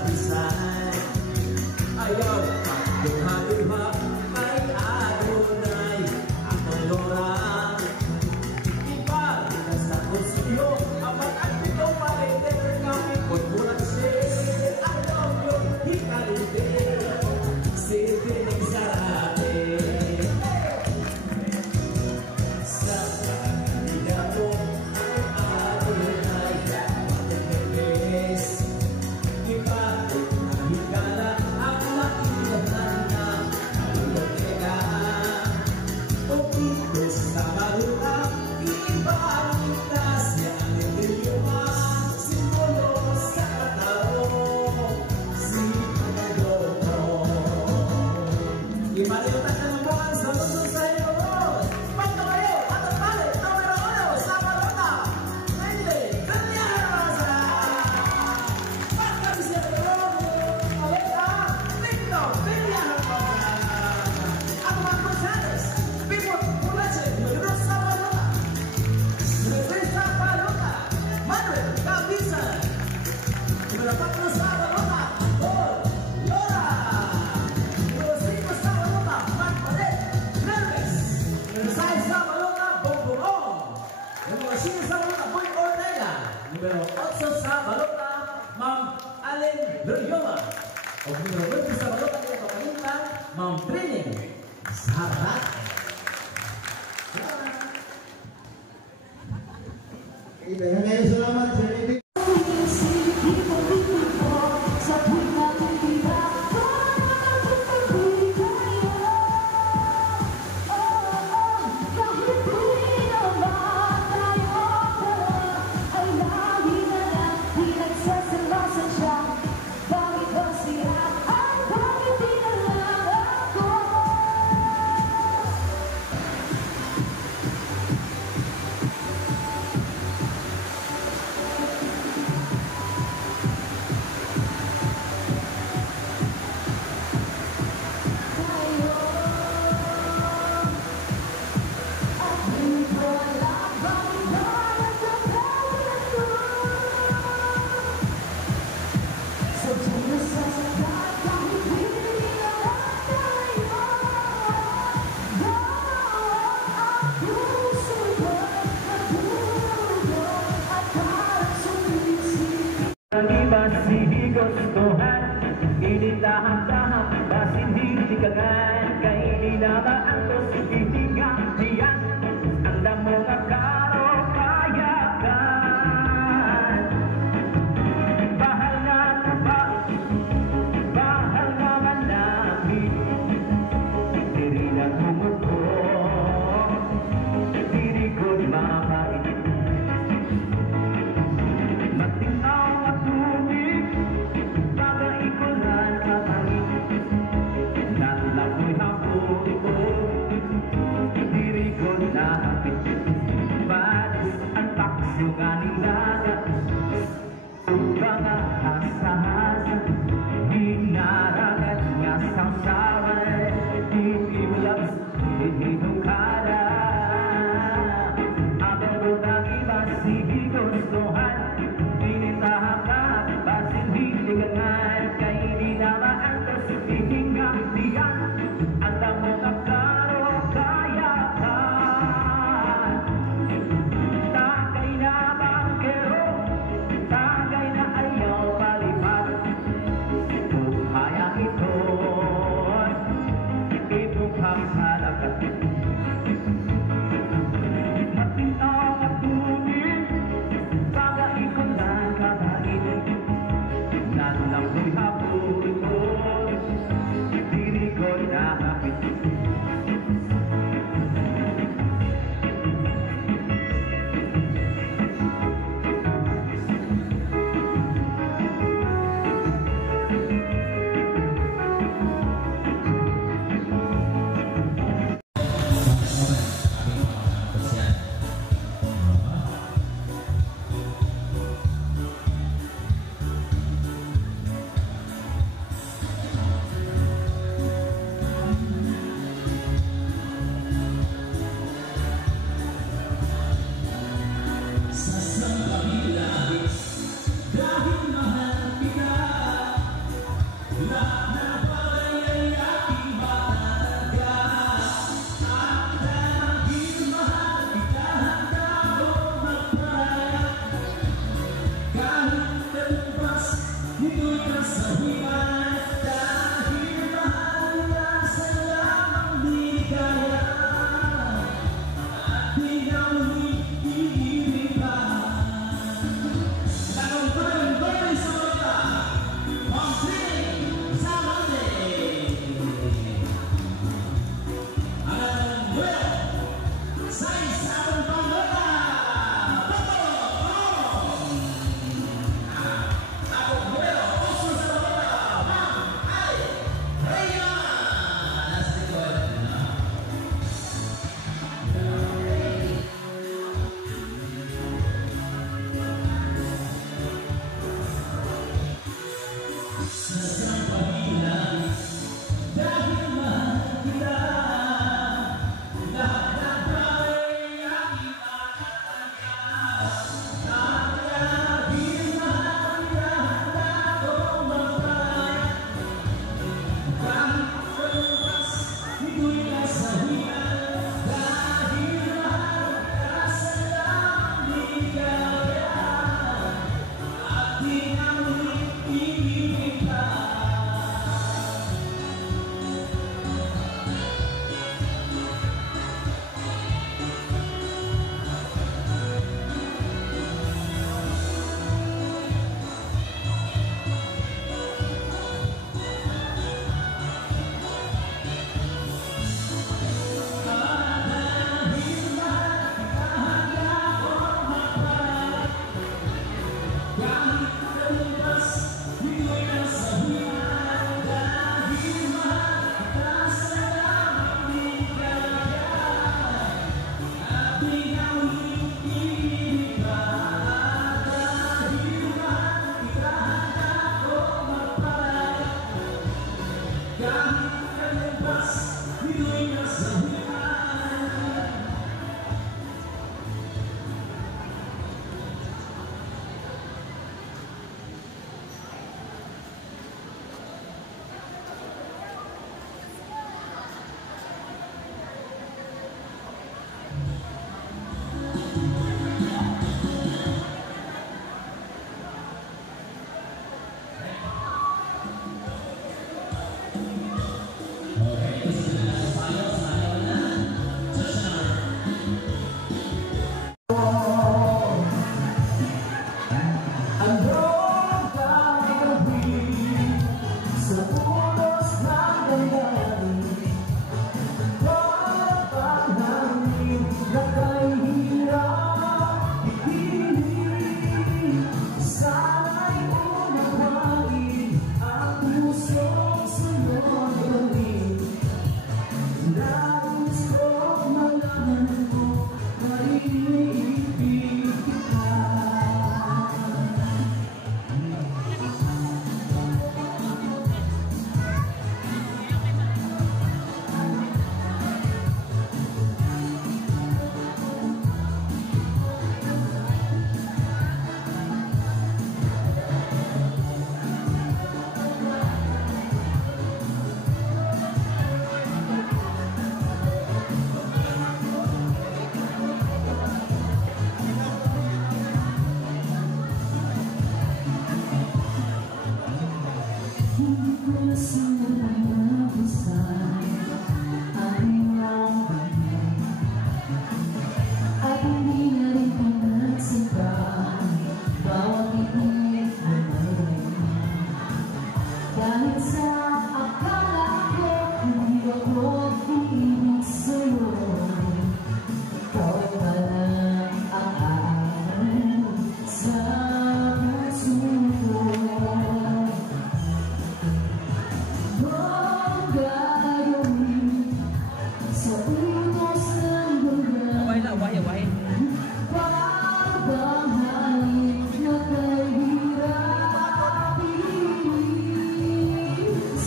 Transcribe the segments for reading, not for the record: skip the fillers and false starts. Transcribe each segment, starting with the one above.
kapisan. Ayaw at duha-duha kay Adonai akong lorang. Iba sa konsilyo apat at pito paliter kami kung bulan siya. Ayaw yung hikalite sitinig sarate. Sa kanila mo ang Adonai matipis. Ipatid na higala ang makilahan na alulogeka. Pagkitos na marunang ibangita siya ang idioma. Simbolo sa katao, si Panginoon. Imalilitan na naman sa luso sa iyo. Pagka kayo at ang palit numero 1 sa balota. Hindi, kanya rasa. Pagka siya tulong, aleta, tingno, kanya rasa. Ako mga konsyales, pipot, mulache, magros sa balota. Magros sa balota, Manuel Capisan. Mulapat mo sa balota, Paul Lora. Rosito sa balota, Magpalit, Nerves. Mensahe sa balota, Bongbong. Numero 5 sa balota, Boy Ortega. Numero 8 sa balota, Ma'am Allen Loyola. O numero 20 sa balota, Ito Kalinta, Ma'am Trining Sarat. Maraming salamat sa inyo. Masih gustuhan, initahan-tahan, mas hindi kagan, kainin na maantos, itingang diyan, anda mo nga karokayakan. Bahal naman namin, diri na tumuko, diri ko'y mamait. Matinaw at tubig, baga ikulan at angin. Nalakoy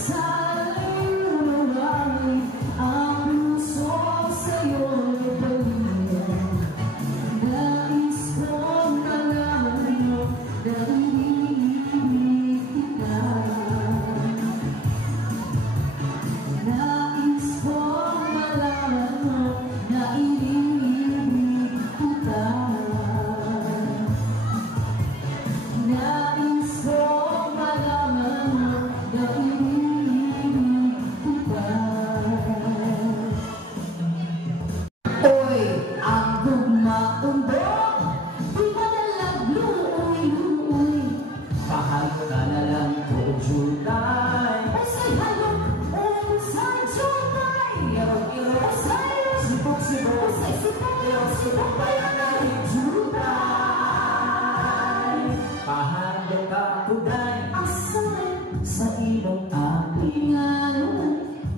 Sa imong aking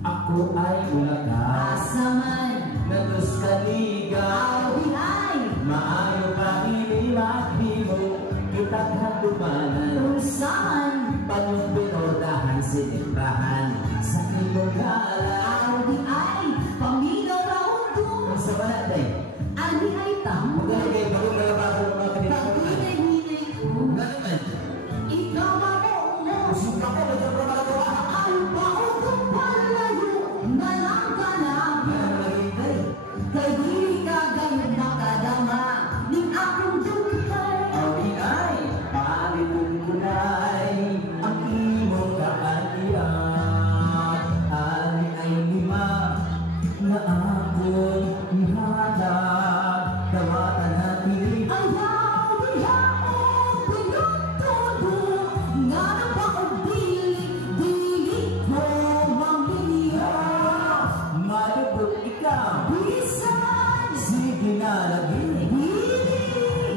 ako ay ulakas Asaman nagus kaligaw Awihay maayo pa inimaghimo kitang handumanan Usaman panyong pinordahan siniprahan sa imong gala Awihay Paminaw raon ko sa banatay Awihay tamo maglalagay bagong nalabago ng mga kanina Paghinay-hinay ko naman Ikaw ako mo suka ko na dyan mga Ang baon kong palayo Nalang ka na Kay di ka ganyan makadama Ning akong dugay Awihay, paalipong kunay ang imong kaalian. Ali ay lima na akong ihatag. Tawatan natin Ayaw diha o pinagtudo Nga na ba o dili ko mamiliya malubog ikaw. Bisan Sige na lagi,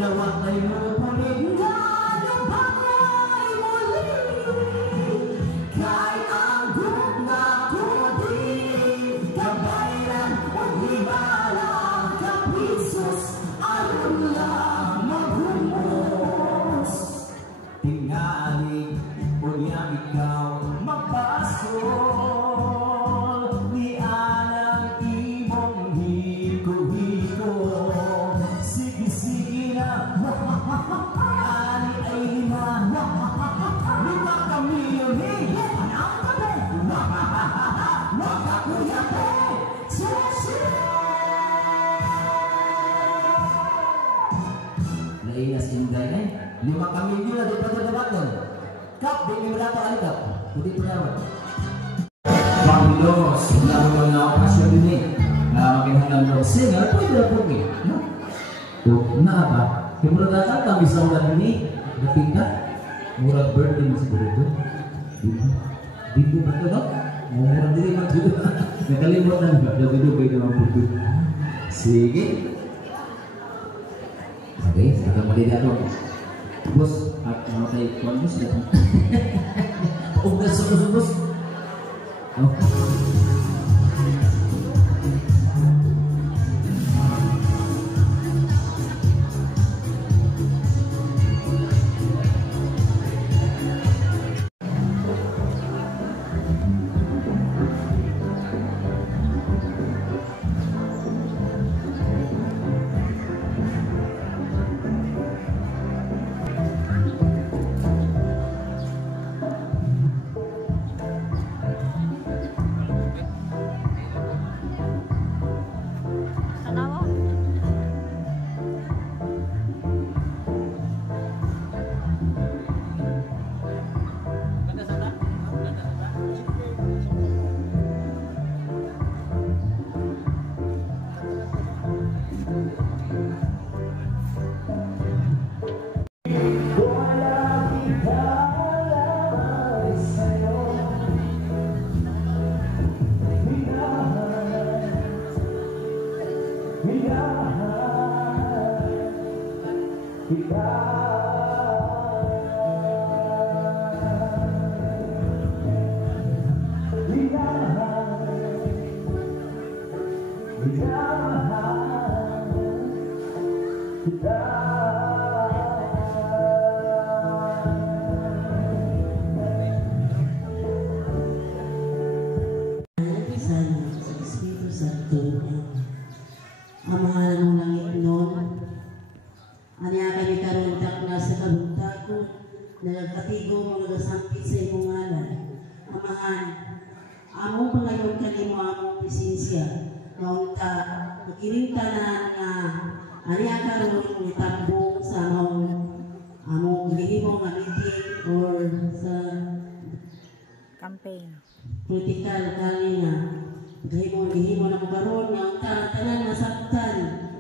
nawak ay mo panig. Nga na ba ko'y muli Kay ang gugna ko di Kabayran o hibala Kapisos aron lang maghumos Tingali, unya ikaw magpasol. Di anang imong hiko-hiko. Sige-sige na, ali ay lima. Lima kami yun eh. Anong kape? Makakuya ko. Nainas yung gaya eh. 5 kami yun na di pa dapat nun. Kap, di mo dapat ay kap. Hindi po naman. Panglos, lalo mo na ako kasya din eh. Na makinhangan mo singer, pwede na po eh. No? O, na ba? Kimura dapat kami sa ulan ini. Dating ka? Murag birthday mo siguro ito. Dito ba ito no? Murag din mo ito. Nakalimutan ba? Dito ba ito ang puto? Sige. Sige, saka mali na ito. Bos, at namatay ko ang bos na. Ugas sa bos. Amahan ng langit noon, aniya kami karuntak na sa kabuntako, nagkatigo mga gasampi sa imong ngalan. Amahan, among pangayon kanimo among presensya, naunta, nakirintanan nga, aniya karon ni tambong sa among gihimo nga meeting or sa campaign. political kanina. Gihimo na mo karon nga tanan masaktan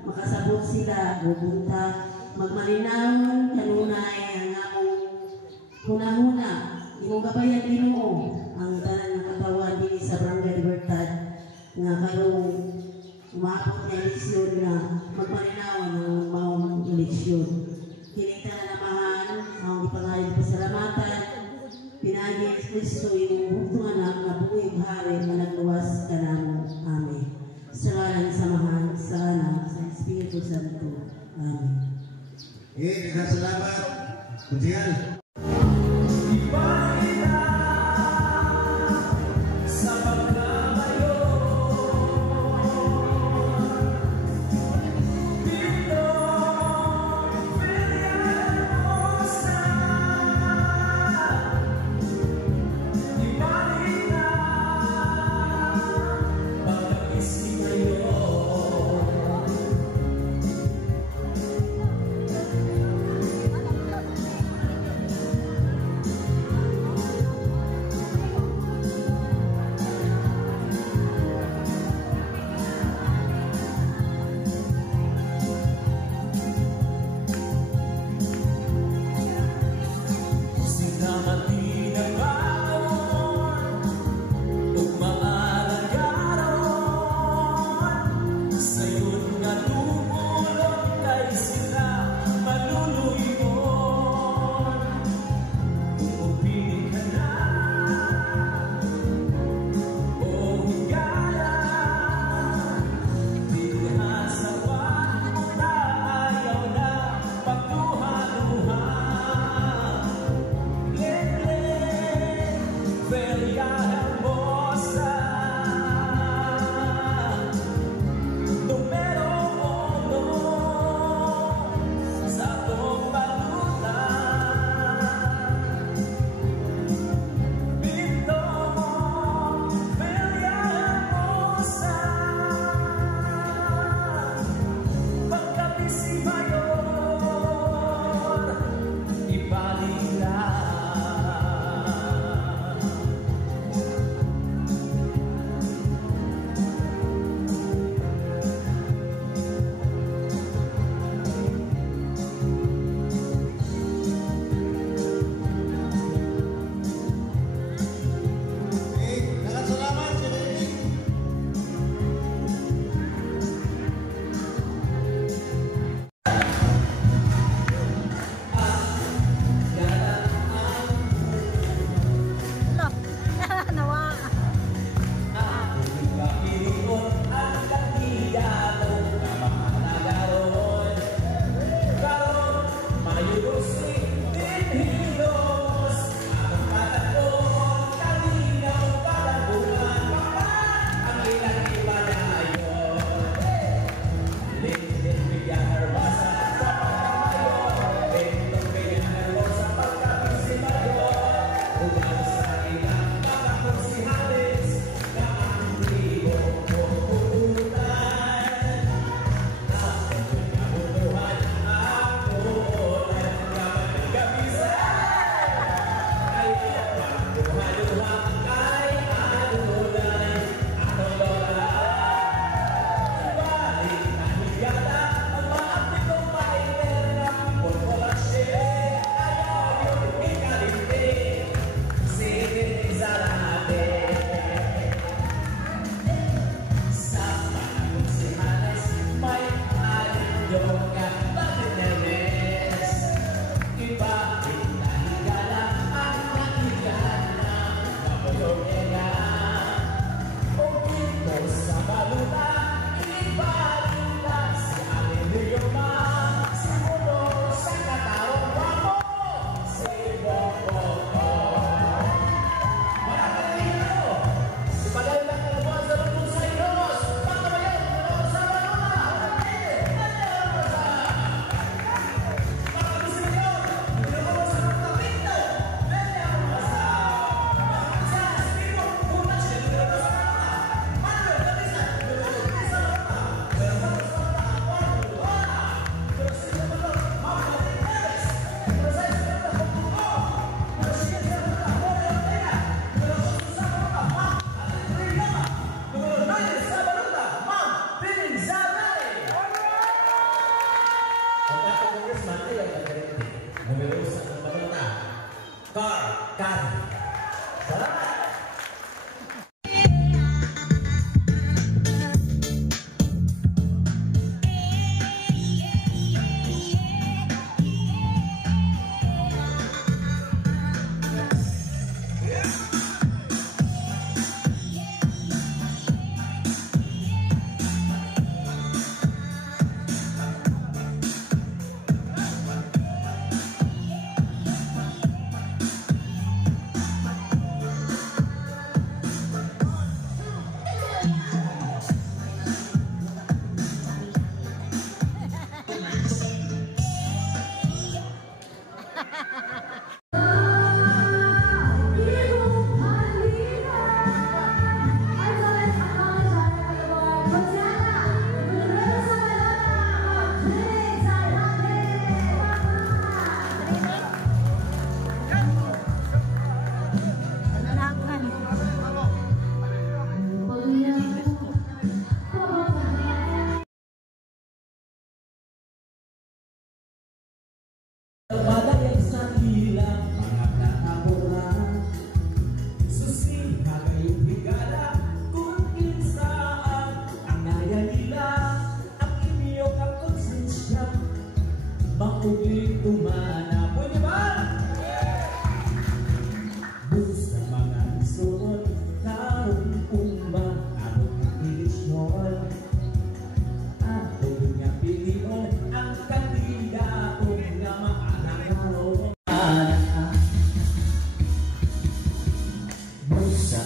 makasabot sila pupunta magmalinaw kanunay ang among hunahuna imong gabayan Ginoo ang tanan ng katawan dinhi sa Barangay Libertad nga karong umabot na eleksyon na magmalinaw ang maong eleksyon. Kini tanan namahan ang ipangayon pasalamatan pinagi ni Kristo yung buktung anak na buhay bahari na nagluwas ka namo. Amen. Sa ngalan samahan, sa anak, sa Espiritu Santo. Amen. Salamat. Kunsihan.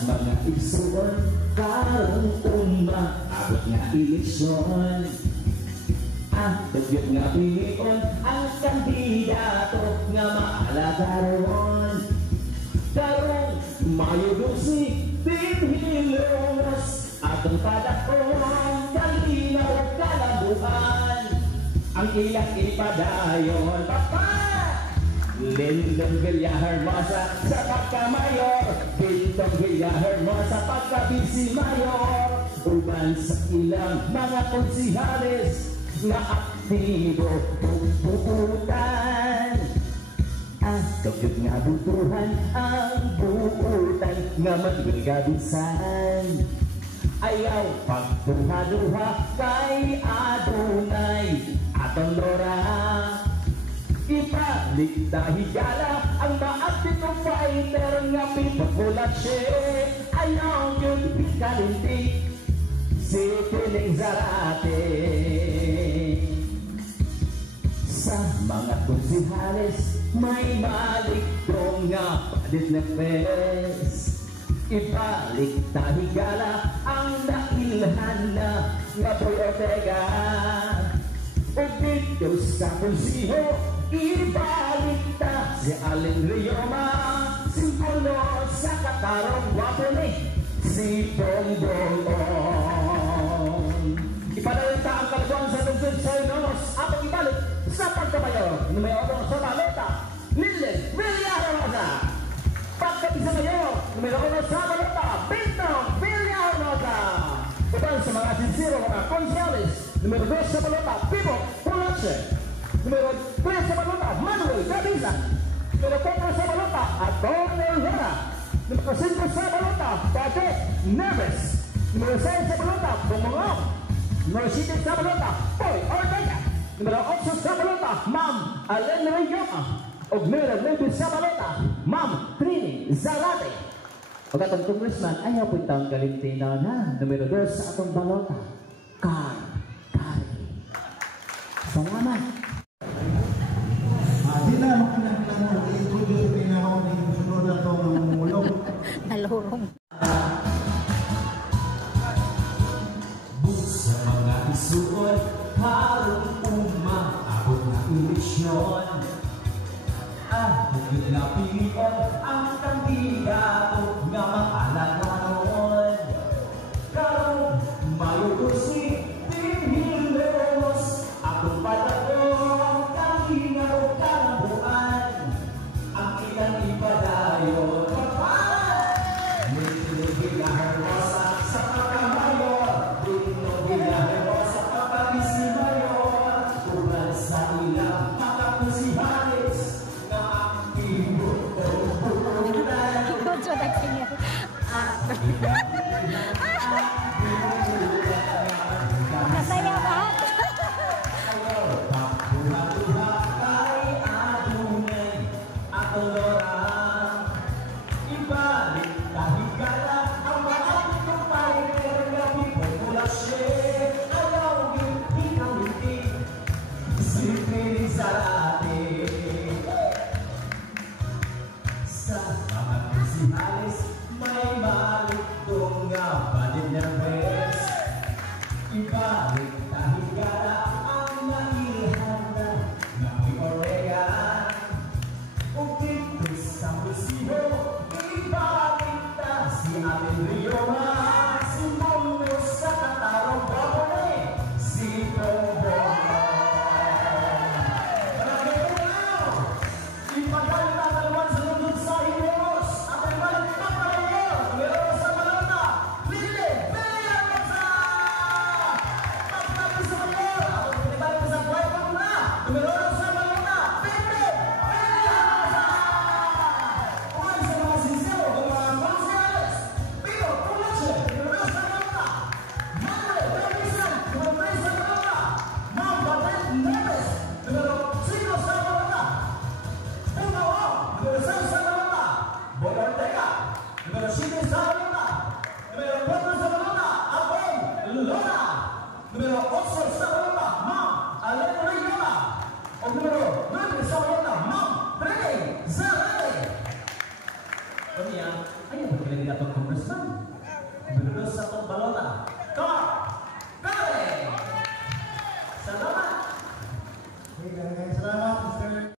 mga igsoon karong umaabot nga eleksyon. Ang dugyot nga pilion ang kandidato nga maalagaron. Karong Mayo 12 Pinhilos atong padakon kalinaw kalabuan ang ilang ipadayon. Papa! Lindong Villahermosa sa pagka-mayor, Bintong Villahermosa pagka-vice mayor, uban sa ilang mga konsihales na aktibo bubutan. Ang dugyot nga butuhan ang buutan nga magbigabisan. Ayaw pagduha-duha kay adunay atong lora. Ibalik na higala ang maakit ng fighter nga pipakulatse. Ayaw yun pikalintik si Piling Zarate. Sa mga konsihales may malikdong nga palit na pes. Ibalik na higala ang nailhan na nga Boy Ortega. O dito sa konsiho ibalik na si Allen Rioma, simbolo sa katarong wapo ni si Bongbong. Ipadalita ang kalbuan sa lungsod sa Inonos at ibalik sa pagkamayor numero 1 sa balota Lilen Villahermosa. Pagkabisa mayor numero 1 sa balota Bintong Villahermosa. Uban sa mga sincero mga konsyales numero 2 sa balota Pipo Pulache. Numero 3 sa balota Manuel Gabisan. Numero 4 sa balota Antonio Herrera. Numero 5 sa balota Paget Neves. Numero 6 sa balota Bumungong. Numero 7 sa balota Boy Ortega. Numero 8 sa balota Ma'am Allen Rioma. O numero 9 sa balota Ma'am Trini Zarate. O katong congressman ayaw po itang galintina na numero 2 sa atong balota Carl Kari. Salamat. Di na makinakilala, i-introduce rin ako ng sunod na itong mulong. Nalurong. Sa mga isuon, harong umaabot na eleksyon. Ang bukid na pilion, ang kandidato nga maalagaron. Karong Mayo 12, Pinhilos, atong padakon, kalinaw kalabuan, ang ilang ipadayon. Bintong Villahermosa sa pagkamayor, Bintong Villahermosa pagka-vice mayor, uban sa ilang mga konsihales na aktibo bubutan. Kutso na kanya. Masaya ba? Pagduha-duha kay adunay atong lora. Ibalik na higala ang maakitong fighter nga pipopulasye. Ayaw yung ikawiti si Piling Zarate. Sa mga konsihales may malikdong nga balit na pes. Ibalik na higala ang nailhan na Boy Ortega. O dito sa musino ibalik na si Allen Rioma, simbolo sa katarong babone si Bongbong. Maraming tao! Ipagalit ang dalawan sa lungsod sa Inonos at ang balik pa kayo meron sa balota Lilen Villahermosa. Pagkabis sa mayor at ibalik sa buhay pa muna numero 1 sa balota Bintong Villahermosa. Uwan sa mga sincero ng mga konsihales Pipo Pulache numero 2 sa balota Manuel Gabisan numero 3 sa balota Ma'am Paget Neves numero 5 sa balota Bumungong numero 6 sa balota Boy Ortega numero 7 sa balota numero 4 sa balota Abong Luna numero 8 sa balota Ma'am Allen Rioma o numero 9 sa balota Ma'am Trini Zarate. Kami ayaw po katong congressman. Binulos sa itong balona. Car! Pele! Salamat! Salamat, Mr.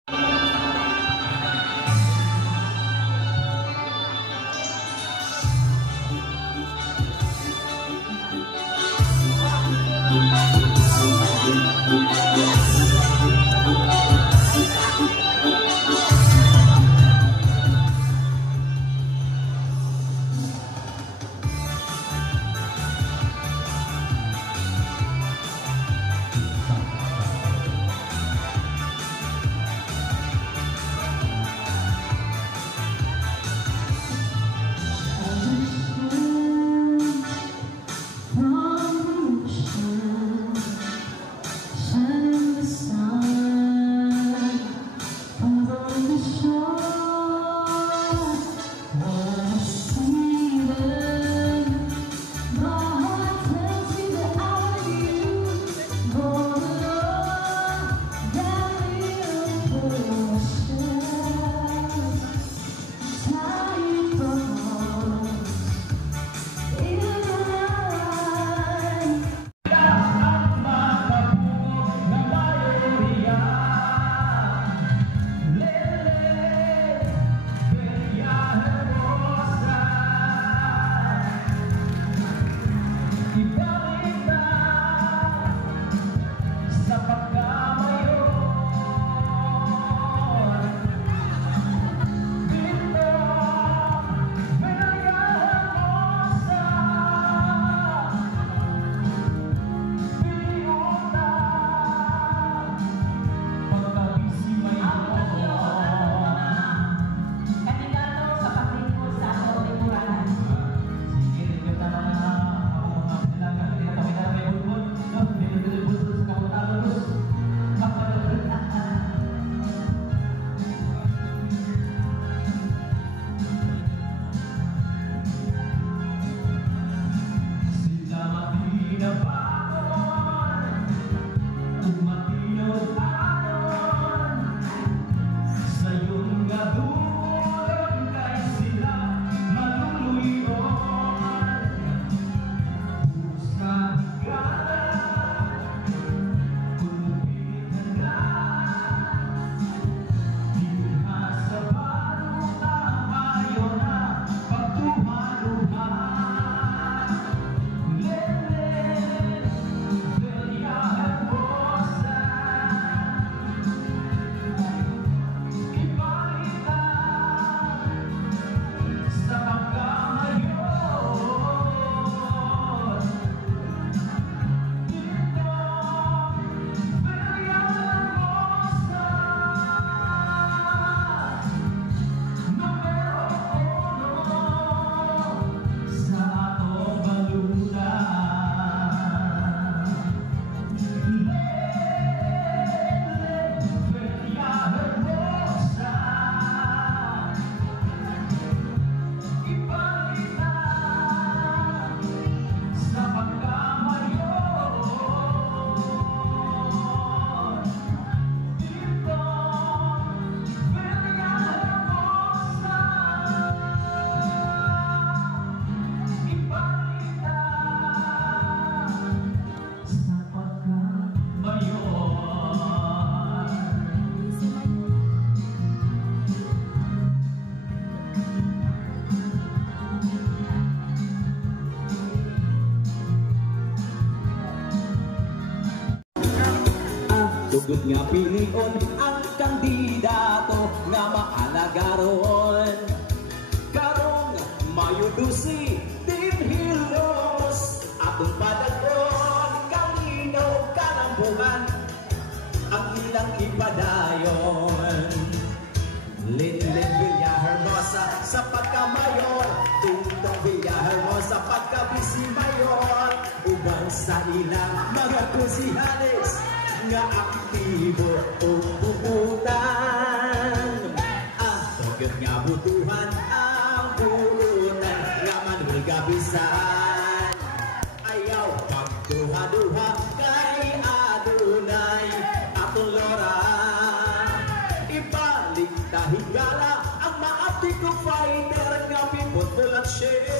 Tugod nga pilion ang kandidato nga maalagaron. Karong Mayo 12, Team Hilos, atong padagon, kalinaw kalambuhan, ang ilang ipadayon. Linlin Villahermosa sa pagkamayor, Tungtong Villahermosa pagkabisi mayor, uban sa ilang mga konsihales nga aktibo o puputan. Ang tugod nga butuhan ang puunan nga manulgabisan. Ayaw pagduha-duha kay adunay atong lora. Ibalik tahigala ang maapti ko fighter nga pipot bulat siya.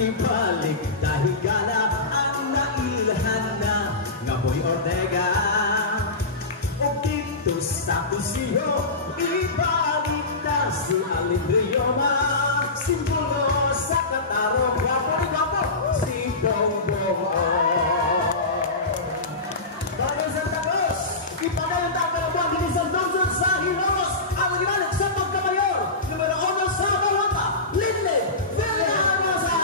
ibalik dahil gala ang nailhan na ngapoy Ortega. O dito sa Kusyo, ibalik na si Alindrioma, simbolo sa Kataro, guwapo ni guwapo, si Bongbong. Bagay sa Tacos, ipagayon ang kalabuan din sa Donsod sa Hilaros, ang ginalik sa pagkamayor, numero 1 sa Balota, Linley Villahermosa.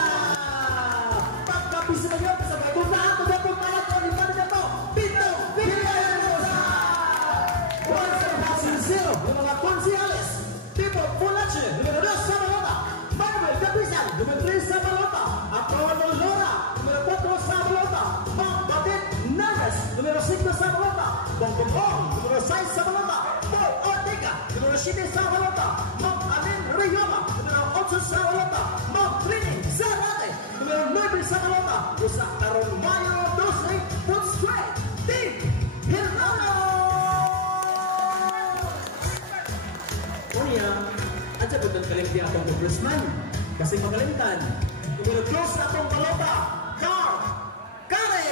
Pagkapisi na yun, sa kaitunahan ko na itong malat o lipan na ito, Pito Villahermosa. Once and a half sincero, yung mga konsihales, Tipo Pulache, numero 2 sa Balota, Manuel Capisan, numero 3 sa Balota, Apollo Lora, numero 4 sa Balota, Mang Batit Nagas, numero 5 sa Balota, Bongbong Ong, numero 6 sa Balota, Boy Ortega, numero 7 sa Balota, Mang Amin Rayoma, numero 8 sa Balota, Mang Trini Zarate, numero 9 sa Balota, Usak Tarong Mayo 12, Foot Straight, Team Hirano! Kuya, at sa putang kalimti atong congressman, kasi magalintan, numero 2 sa atong Balota, Carl Kare!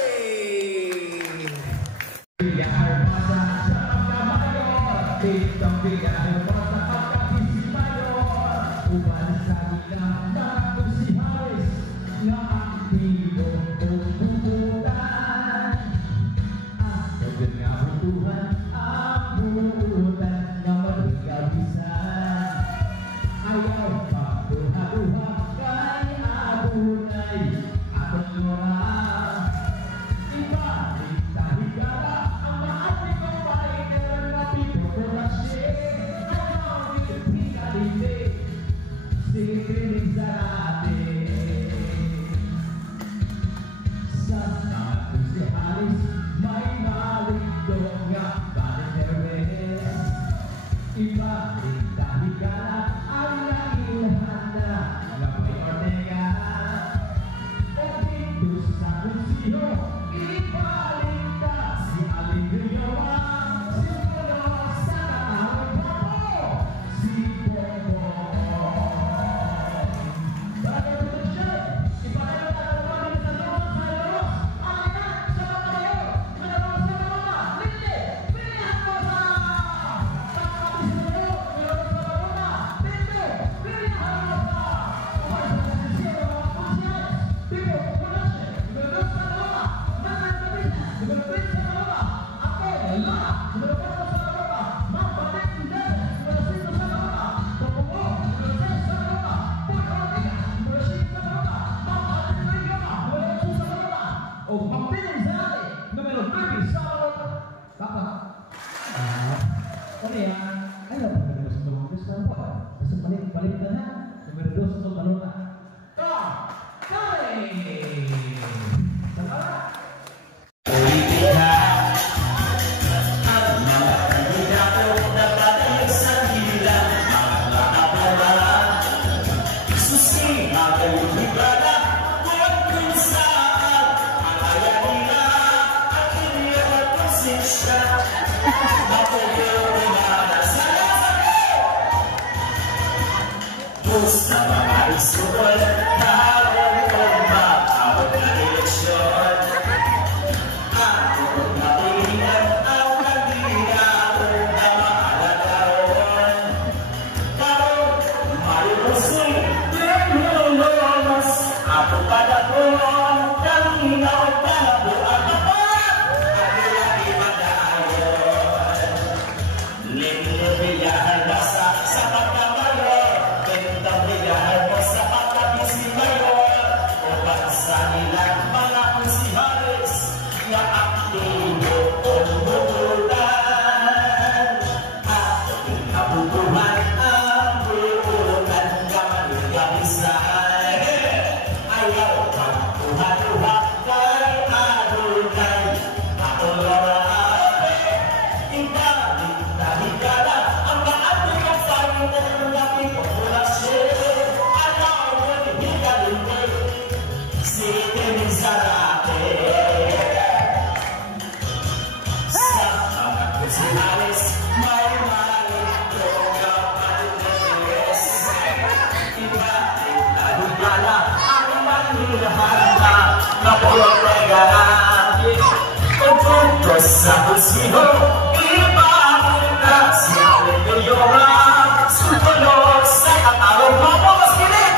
Ayaw Sa konsiho, ipakita si Aleluya. Sumunod sa katarong mo, mas pilit.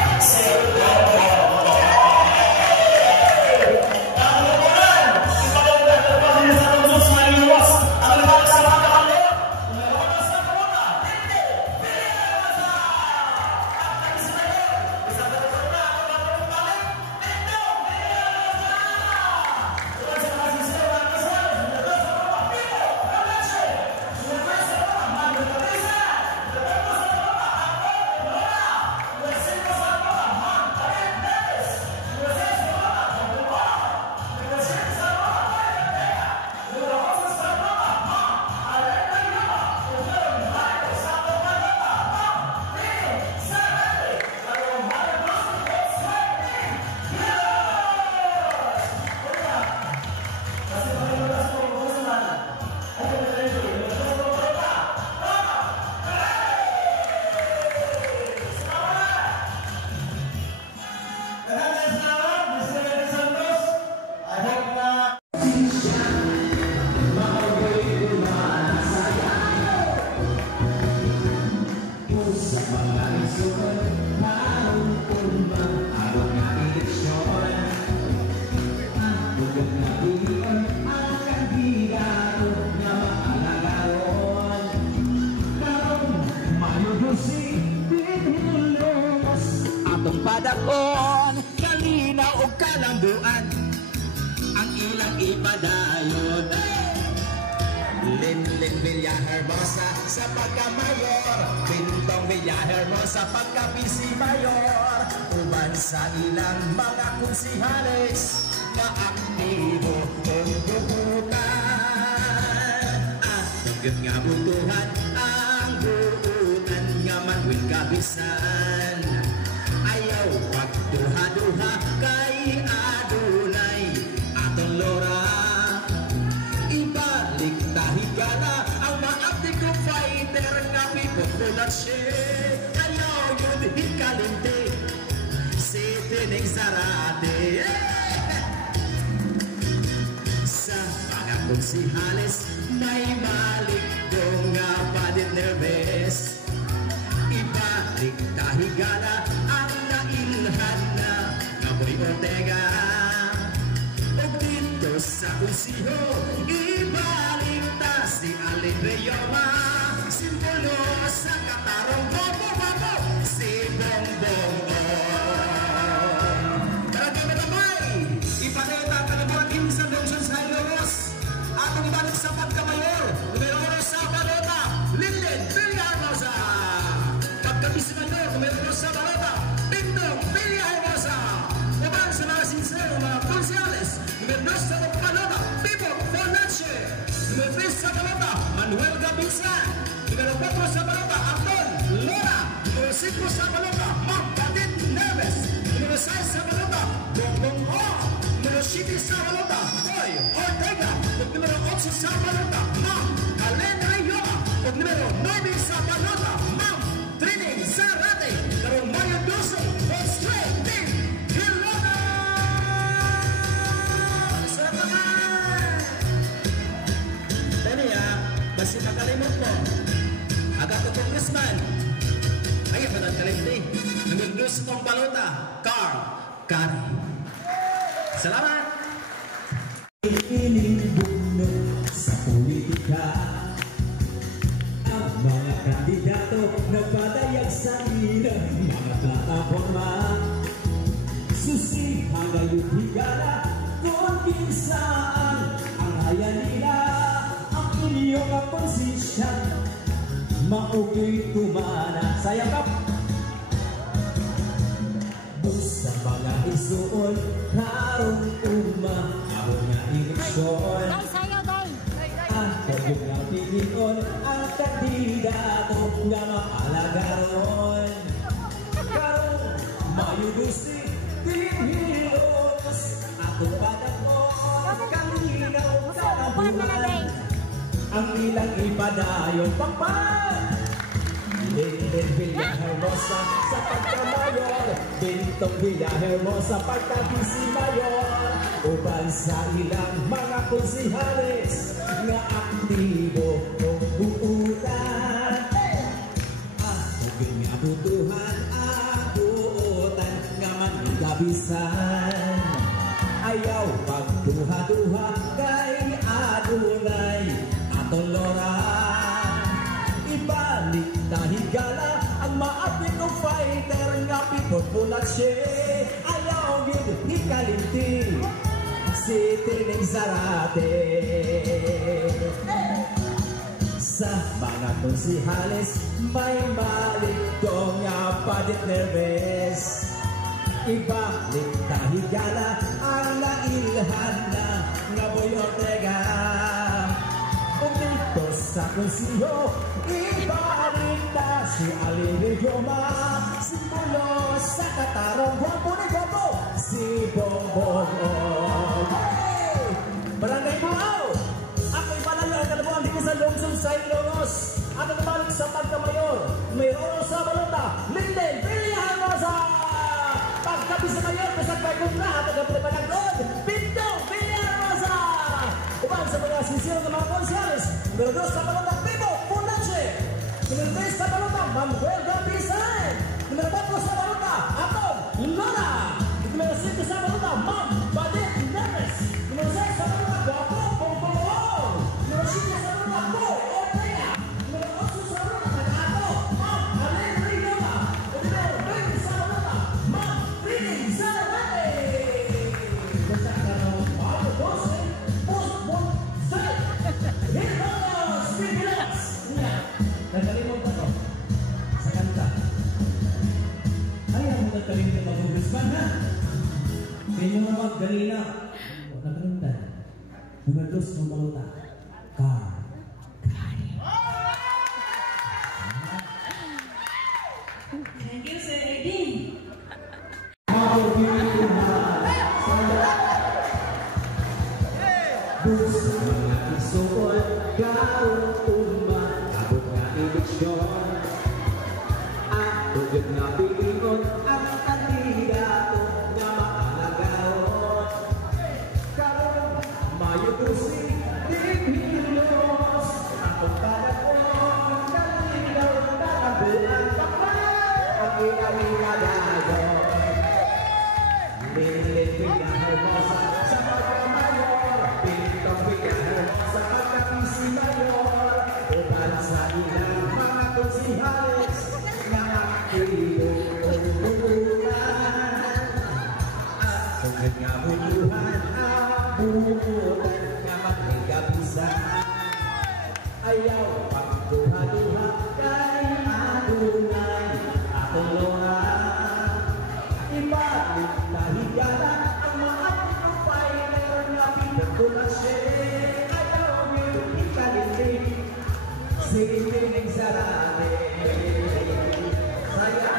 Padakon, kalinaw o kalambuan ang ilang ipadayon. Linlin Villahermosa sa pagkamayor, Bintong Villahermosa pagka-PC mayor, uban sa ilang mga konsihales na aktibo ang buhutan. At hanggang nga butuhan ang buutan nga manwin kabisan. Ayaw pagduha-duha kay adunay atong lora. Ibalik tahigala ang maabdi kong fighter nga pipukulat siya. Ayaw yun hikalimti si Tinig Zarate. Sa mga konsihales may malikdo nga padit nerves. Ibalik tahigala ang nailhan na Ngaboy Ortega. O dito sa konsiho, ibalik ta si Alin Reyoma. Simbolo sa katarong bobo-bobo, si Bongbong. Talagang matamay, ipaneta talagang sa Dawson sa Iloros. Atong ibalik sa pagkamayor, numero 1 sa balota, Linlin Villahermosa. Pagkabisi mayor, numero 2 sa balota, Bintong Villahermosa. Uban sa mga sincero mga konsyales, numero 2 sa balota, Pipo Fornache. Numero 3 sa balota, Manuel Gabisan. Numero 4 sa balota, Anton Lora. Numero 5 sa balota, Mang Patit Neves. Numero 6 sa balota, Bongbong O. Numero 7 sa balota, Boy Ortega. Ug numero 8 sa balota, Mang Alin Reyoma. Ug numero 9 sa balota, Mang Tinig Zarate. Karong Mayo 12, on straight team Hilona. Sa naman Tanya, basi makalimot mo agad ko congressman ay patat kalimti nangundus kong balota Carl Kari. Salamat. Inibuno sa politika ang mga kandidato nagpadayag sa ilang mga kaaporma. Susi hangayot higala kung kinsaan ang haya nila ang inyong konsensya. Maugay tumana sayang kap sa mga isuon karong ako nga eleksyon. Ang kagyong nga pilion ang kandidato nga maalagaron. Karong Mayo 12, Tinilos atong padakon kalinaw kalabuan ang ilang ipadayon pampan. Linlin Villahermosa sa pagkamayor, Bintong Villahermosa pagka-PC mayor. uban sa ilang mga konsihales nga aktibo o buutan. Hugin nga butuhan abuotan nga manigabisan. Ayaw pagduha-duha kay adunay atong loran. Ibalik na higala ang maapit ng fighter nga pikot pulat siya. Ayaw gid hikalinti si Tining Zarate. Sa mga konsihales may malik ko nga padit nerves. Ibalik na higala ang nailhan na nga Boy Ortega. Kung dito sa konsiyo ibalik na si Aline Yoma, si Pulo sa Katarong Guapo ni Guapo, si Bongbong. Hey! Barangay Buaw! Ako'y panalo ang kalabuan dito sa Lungsong sa Ilongos. At ang balik sa Pagkamayor, mayroon sa Balota, Linden, Villahermosa! Pagkabi sa mayor, kasag pa ikong lahat ang kapripanagod, Pintong, Villahermosa! Uban sa mga sisiro ng mga konsyales, numero 2 sa Balota, Pipo, Punache! Numero 3 sa Balota, Manuel Gabisain! Numero 4 sa Balota, Apong, Lola! Numero 5 sa Balota, Mam, Badit, Neves! Numero 6 sa Balota, Guapo, Pongpong! Numero 7 sa Balota, Po, Ortega! Numero 8 sa Balota, Tagato, Mam, Alen Rigola! Numero 20 sa Balota, Mam, Rining Zarate! Basta ka ng Pablo 12, Postbon, Zay! Hitos, Pipilas! Nagalimutan ko sa kanta. Ayaw mo nagkalimtan mag-ubispan ha? Kaya mo maggalina. Huwag nagkalimtan. Numero 2 ng Balota, Car. Thank you, Sir Edin. Gusto mga isuot, karong uman, abot nga eleksyon. Ako yun nga pilingon, ang kandidato nga makalagaon. Karong Mayo 12, Pilipinos, akong panahon, kalilaw na nabuang bakla, ang inang-inagayon. Lilit Villahermosa sa Pagkamayor, Pintong Villahermosa pagkapisi mayor. Uban sa ilang mga konsihales na aktibo o buutan. At kung nga butuhan abutan nga maghigabisan. Ayaw pagduha-duha kay adunay atong loran. Ibalik na higala ang maapit ng fighter nga pinagkulang siya. Ayaw yung ikalintin si Tining Zarate. Saya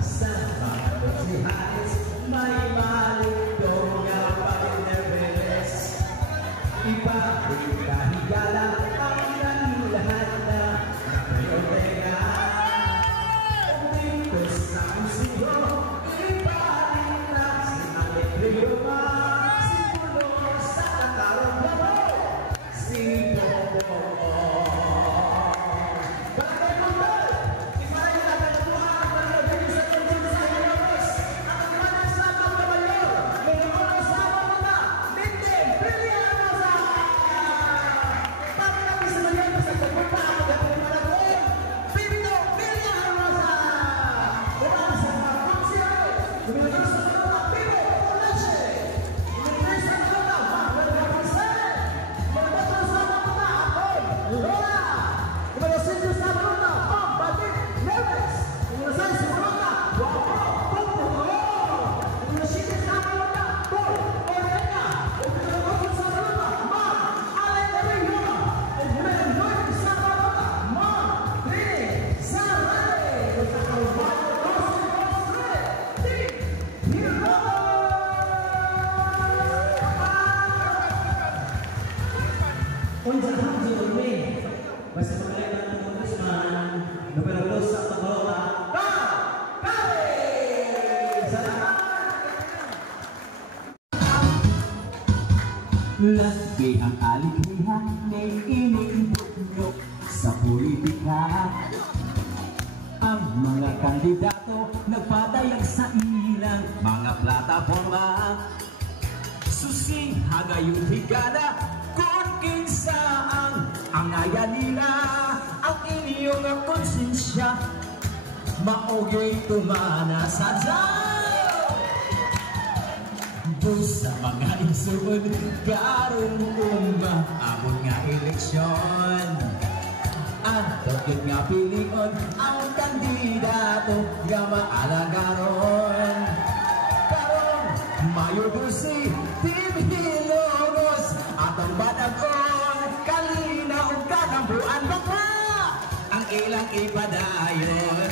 sa mga konsihales may malik ko nga pag-nerves. Ibalik na higala ang nanilahan na Lagbihang alikhihan may inindukyo sa politika. Ang mga kandidato nagpadayag sa ilang mga plataforma. Susihagayong higala kung kinsaang ang aya nila. Ang inyong konsensya maugay tumana sa Diyan. Sa mga igsoon karon umaabot nga eleksyon. Ang tagit nga pilion ang kandidato nga maalagaron. Karong Mayo 12, Team Hilongos at ang Badagon kalina ug kanambuan baka ang ilang ipadayon.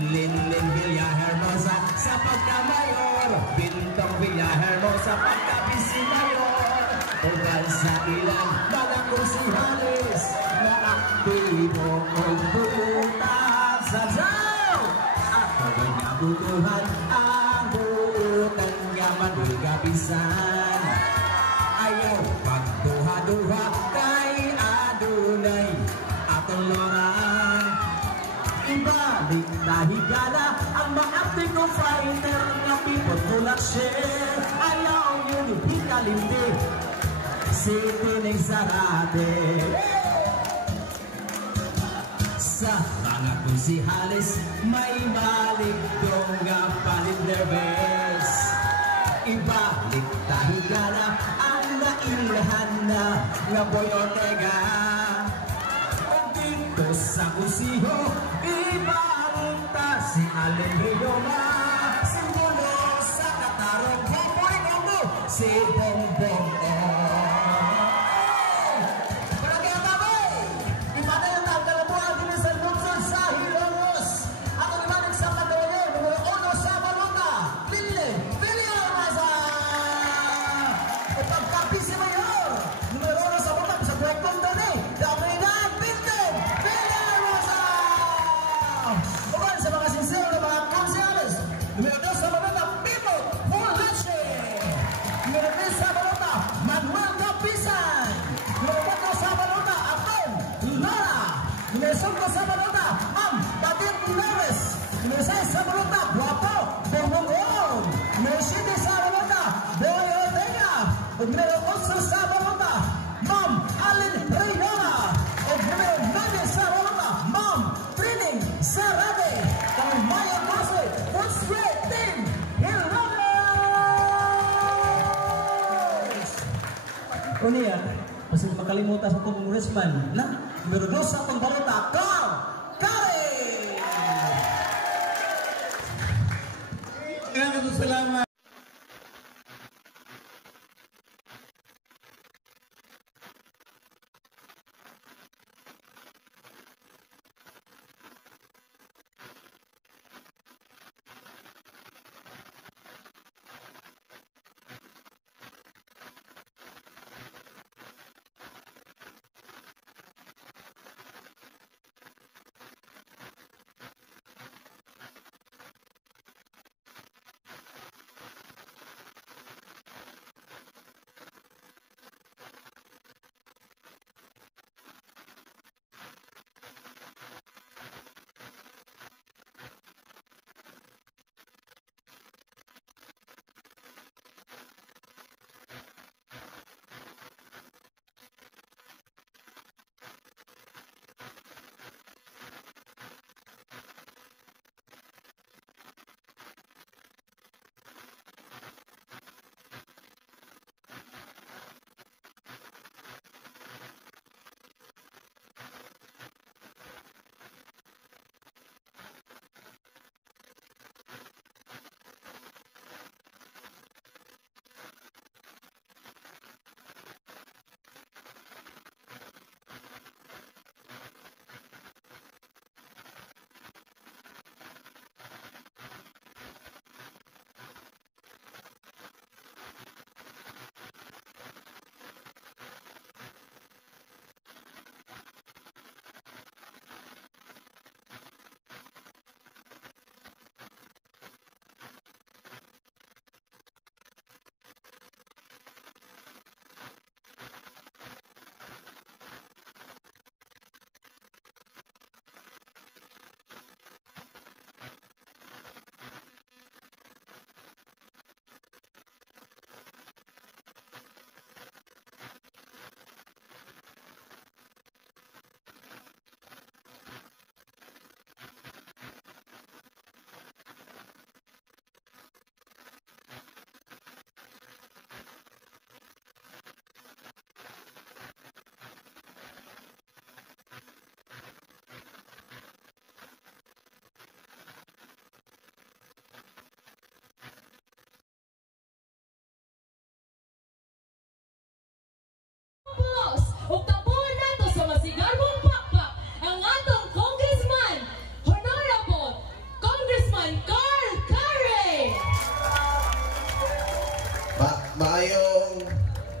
Linlin Villahermosa sa pagkamayor, Bintong Villahermosa pagka-vice-mayor. Ugal sa ilang balakong si Halis na aktibo o buutan sa Diyan. At kagay nga butuhan ang buutan nga madugapisan. Ayaw pagduha-duha kay adunay atong lorang. Ibalik na higala ang maakting kong fighter nga people tulak siya. Ayaw yun ipikalindi si Tinig Zarate. Sa mga konsihalis may balik dong nga palinderbes. Ibalik na higala ang nailhan na nga Boy Ortega. Dito sa Kusiho ibalita si Allen Rayoma. Simbolo sa Katarong Bomboy Gombo si Bongbong. Barangay Tabay, ipanay ang nagkalabuan din sa Lungsod sa Hilongos. At ang ibanig sa Patuloy, numero 1 sa Balota, Linlin Villahermosa. O pagkapisi mayor, numero 1 sa Balota sa Breakdown Dani, Dabrinan Bintong Villahermosa. Uban sa mga sincere na mga konsyales, numero 2 sa Balota, Pito Fulache. Numero 3 sa Balota, Manuel Capisan. Numero 4 sa Balota, Akon Lara. Numero 5 sa Balota, Am Batin Neves. Numero 6 sa Balota, Guapo Bongbong. Numero 7 sa Balota, Boy Ortega. Numero 8 sa Balota, Ma'am Allen Rayoma. O numero 9 sa Balota, Ma'am Trining Zarate. Kang Mayo 12, Fourth Street Team Hilongos. Unya, masih makalimutan sa congressman na numero 2 sa atong Balota, Carl Kare. Salamat. Maayong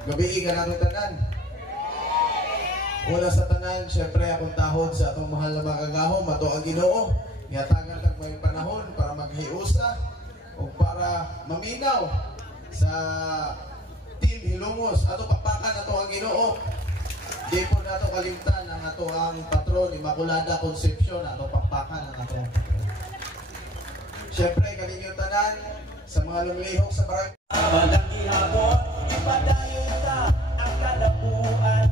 gabi ka natin tanan. Una sa tanan, syempre akong tahod sa atong mahal na mga kagahom, ato ang Ginoo. Yatagan kag may panahon para maghiusa o para maminaw sa Team Hilongos. Ato papakan ato ang Ginoo. Di po nato kalimtan ang ato ang patron, Immaculada Concepcion, ato papakan ang ato. Syempre kaninyo tanan sa mga lumilihok sa barangay. Bandang ihapon, ipadayon na ang kalapuan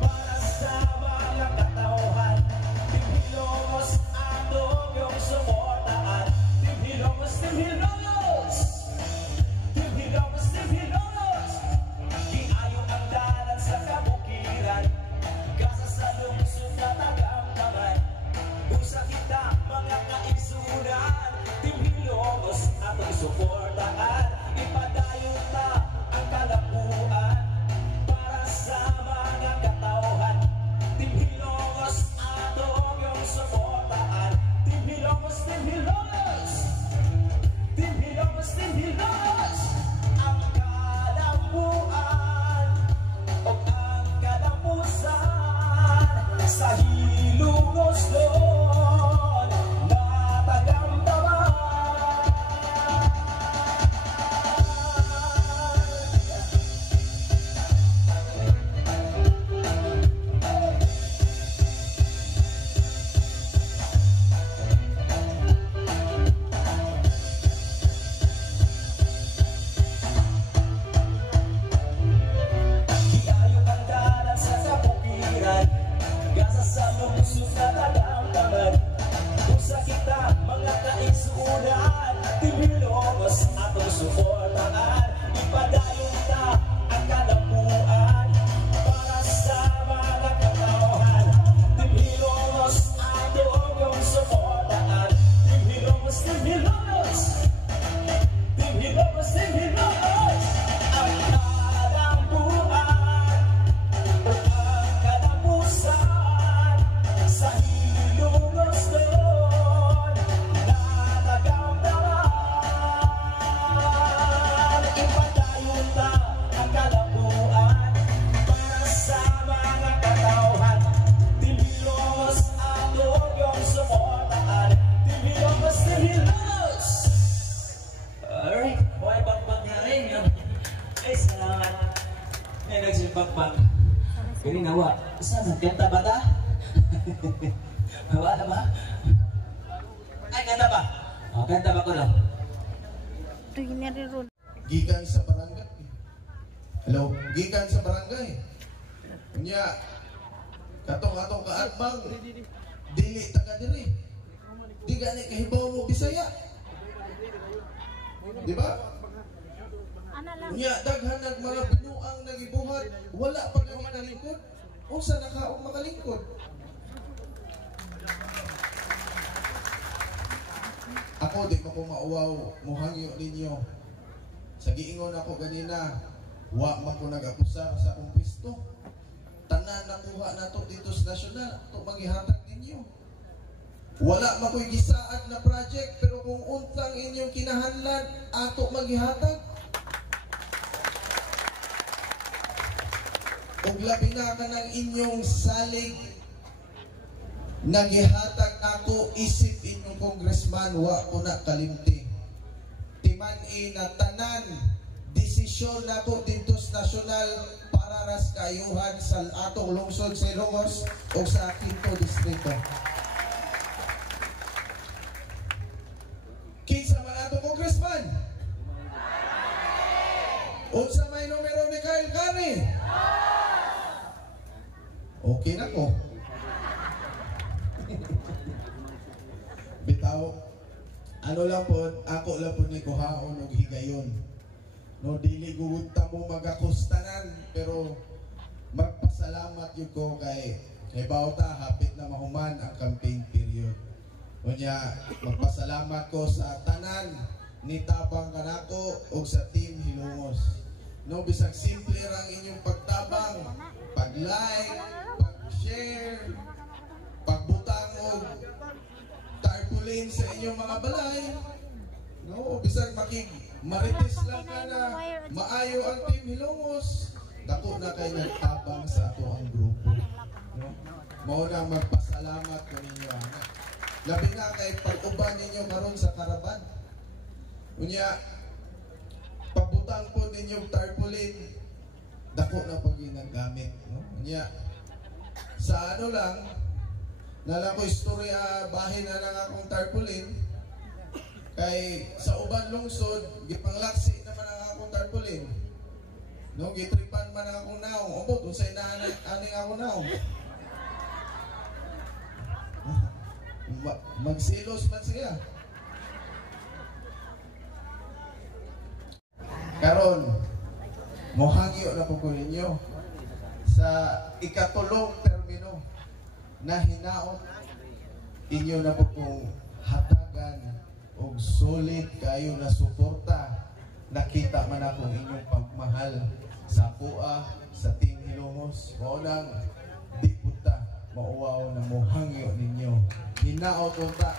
para sa mga katauhan. Team Hilongos, atong yung suportaan. Team Hilongos, Team Hilongos! Team Hilongos, Team Hilongos! Iayo ang dalan sa kabukiran, kasa sa lungsod na tagamdaman. Usa kita mga kaigsunan, Team Hilongos, atong suportaan. Ipadayon na ang kalapuan para sa mga katauhan. Team Hilongos, atong yung suportaan. Team Hilongos, Team Hilongos! Team Hilongos, Team Hilongos! Ang kalampuan o ang kalapusan sa Hilongos doon natagamdaman. Iayo ang dalan sa kabukiran, gasa sa lungsod na tagamdaman. Usa kita mga kaigsunan, Team Hilongos, atong suportaan. Ipadayon na ang kalapuan para sa mga katauhan. Team Hilongos, atong yung suportaan. Team Hilongos, Team Hilongos! Team Hilongos, Team Hilongos! Ang kalampuan o ang kalapusan sa Hilongos doon natagamdaman. Ipadayon na ang kalapuan para sa mga katauhan. Team Hilongos, atong yung suportaan. Team Hilongos, Team Hilongos! Alright, buhay bakbak na rin yun. Ay, salamat. May nagsimbakbak. Gani nawa. Saan? Kanta ba ta? Wala ba? Ay, kanta ba? O, kanta ba ko lang? Gikan sa barangay. Hello, gikan sa barangay. Kunya, katong kaarbang, dili taga diri. Di gani kahibaw mo Bisaya. Di ba? Kunya, daghan ng mga binuang nagibuhat, wala pa kami nakalingkod. O sa nakaong makalingkod. Ako, di ko mauwaw, muhangyo ninyo. Sa giingon ako ganina, wa man ko nag-apusar sa akong pwesto. Tanan nakuha na to dito sa nasyonal, ito maghihatag ninyo. Wala man ko'y gisaad na project, pero kung untang inyong kinahanlan, ato maghihatag. Ug labi na ka ng inyong salig, nagihatag nako isip inyong congressman, wa ko na kalimti. Timan-i na tanan, desisyon nako dito sa nasyonal para ras kaayuhan sa atong lungsod sa Hilongos o sa 5th distrito. Kinsa man atong congressman? Unsa may numero ni Kyle Kani? Okay na ko. Bitaw, ano lang po, ako lang po ni kuhaon o higayon. No, dili gugudta mo magakustanan, pero magpasalamat yun ko kay Bauta, hapit na mahuman ang campaign period. Kunya, magpasalamat ko sa tanan ni Tabang Kanako o sa Team Hilongos. No, bisag simple lang inyong pagtabang, pag-like, pag-share, pagbutang o tarpaulin sa inyong mga balay. No, bisag marites lang ka na maayo ang Team Hilongos, dako na kay nagtabang sa ato ang grupo. No? Mao na magpasalamat ko ninyo ana. Labi na kay pag-uban ninyo karon sa karaban. Unya pabutang po ninyo tarpaulin, dako na pag ginagamit, no? Unya sa ano lang nala ko istorya bahin na lang akong tarpaulin kay sa uban lungsod gipanglaksi naman ang akong tarpaulin, no? Gitripan man ang akong naong obot unsay naanay aning akong naong magsilos man siya. Karon mohangyo na po ko ninyo sa ikatulong termino na hinaot inyo na po kong hatagan og solid kayo na suporta. Nakita man akong inyong pagmahal sa kuha sa Team Hilongos. Mao nang di puta mauwaw na mohangyo ninyo. Hinaot unta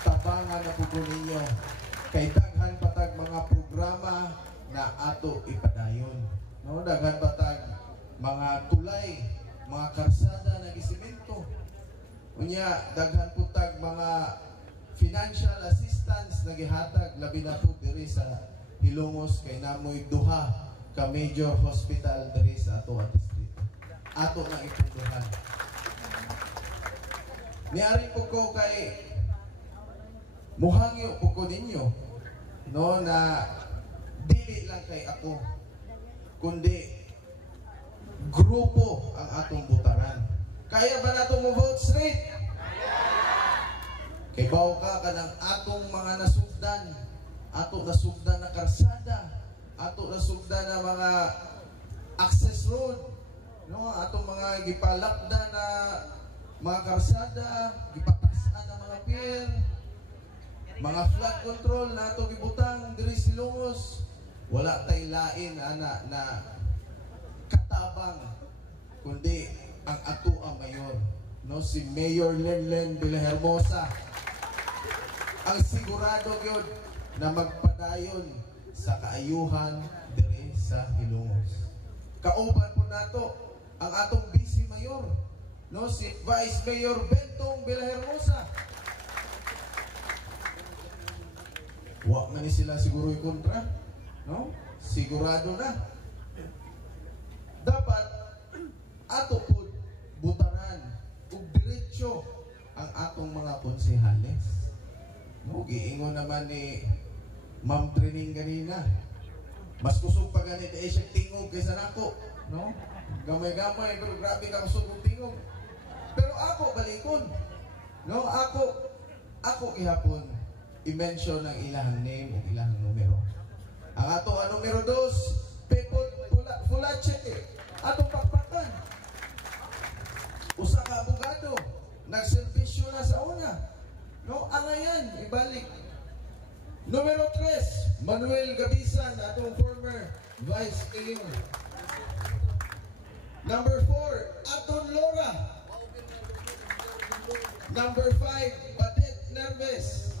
tabangan na po ko ninyo kay daghan patag mga programa na ato ipadayon. No, daghan patag mga tulay, mga karsada na gisemento. Unya daghan putag mga financial assistance na gihatag labi na po diri sa Hilongos kay namoy duha ka major hospital diri sa ato distrito. Ato na ipunduhan. Niari po ko kay muhangyo po ko ninyo, no, na dili lang kay ako kundi grupo ang atong butaran. Kaya ba nato mo vote straight? Kay bawo ka kanang atong mga nasugdan, ato nasugdan na karsada, ato nasugdan na mga access road, no, atong mga gipalakda na mga karsada, gipatasan na mga pier, mga flood control na ato gibutang diri sa Hilongos. Wala tay lain ana na katabang kundi ang ato ang mayor, no, si Mayor Lenlen Villahermosa ang sigurado gyud na magpadayon sa kaayuhan diri sa Hilongos. Kauban po nato ang atong vice mayor, no, si Vice Mayor Bentong Villahermosa. Wa man ni sila siguro kontra, no? Sigurado na. Dapat ato po butaran ug diretso ang atong mga konsehales. No, giingon naman ni Ma'am Training ganina. Mas kusog pa ganit ay siya tingog kaysa nako, no? Gamay-gamay pero grabe ka kusog og tingog. Pero ako balikon. No, ako ihapon i-mention ang ilang name o ilang numero. Ang ato ang numero 2, Pepot Fulache, atong pakpakan. Usa ka abogado, nagserbisyo na sa una. No, angayan, ibalik. Numero 3, Manuel Gabisan, atong former Vice Mayor. Number 4, Aton Lora. Number 5, Badet Nerves.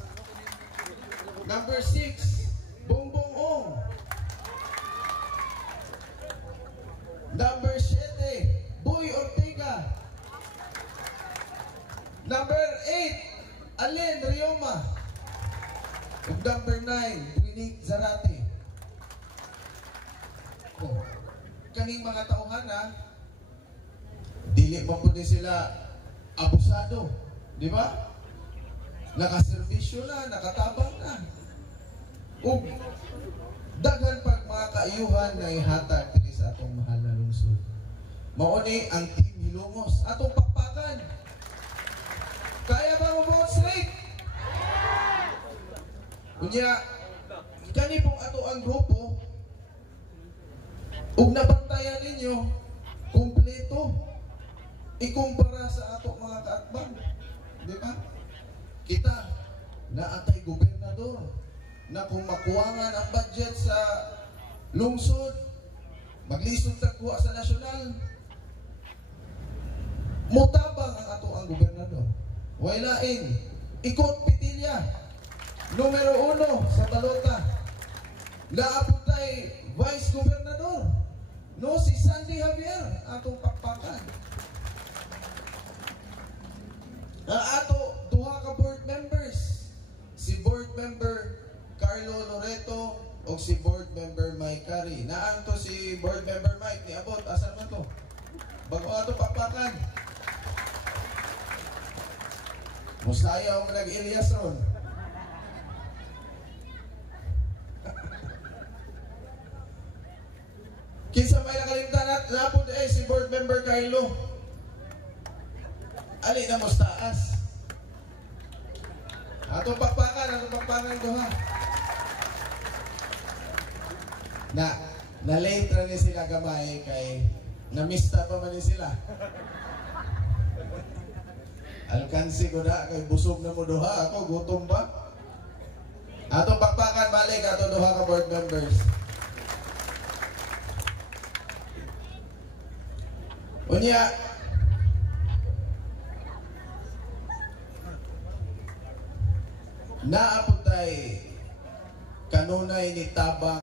Number 6, Bongbong Ong. Number 7, Boy Ortega. Number 8, Allen Rioma. And number 9, Trinit Zarate. Oh, kaning mga tauhana, dili pa po din sila abusado, di ba? Nakaservisyo na, nakatabang na. Ug daghan pag mga kaayuhan na ihatag diri sa atong mahal na lungsod. Mao ni ang Team Hilongos, atong pakpakan. Kaya ba mo vote straight? Unya, kani pong ato ang grupo, ug nabantayan ninyo, kumpleto. Ikumpara sa ato mga kaatbang. Di ba? Kita, naatay gobernador, na kung makuwangan ang budget sa lungsod, maglisod tagkuha sa nasyonal, mutabang ang ato ang gobernador. Wailain, ikot pitilya. Numero 1 sa balota. Naaputay Vice atong pakpakan. Ang ato duha ka board members, si board member Carlo Loreto o si board member Mike Cari. Naan to si board member Mike ni abot, asan man to? Bago ato pakpakan. Musayaw mo nag-Elias ron. Kinsa may nakalimtan napod si board member Carlo. Ali na mo taas. Atong pakpakan duha. Na-late ra ni sila gamay kay namista pa man ni sila. Alkansi ko na kay busog na mo duha, ako gutom ba? Atong pakpakan balik ato duha ka board members. Unya naaputay kanunay ni tabang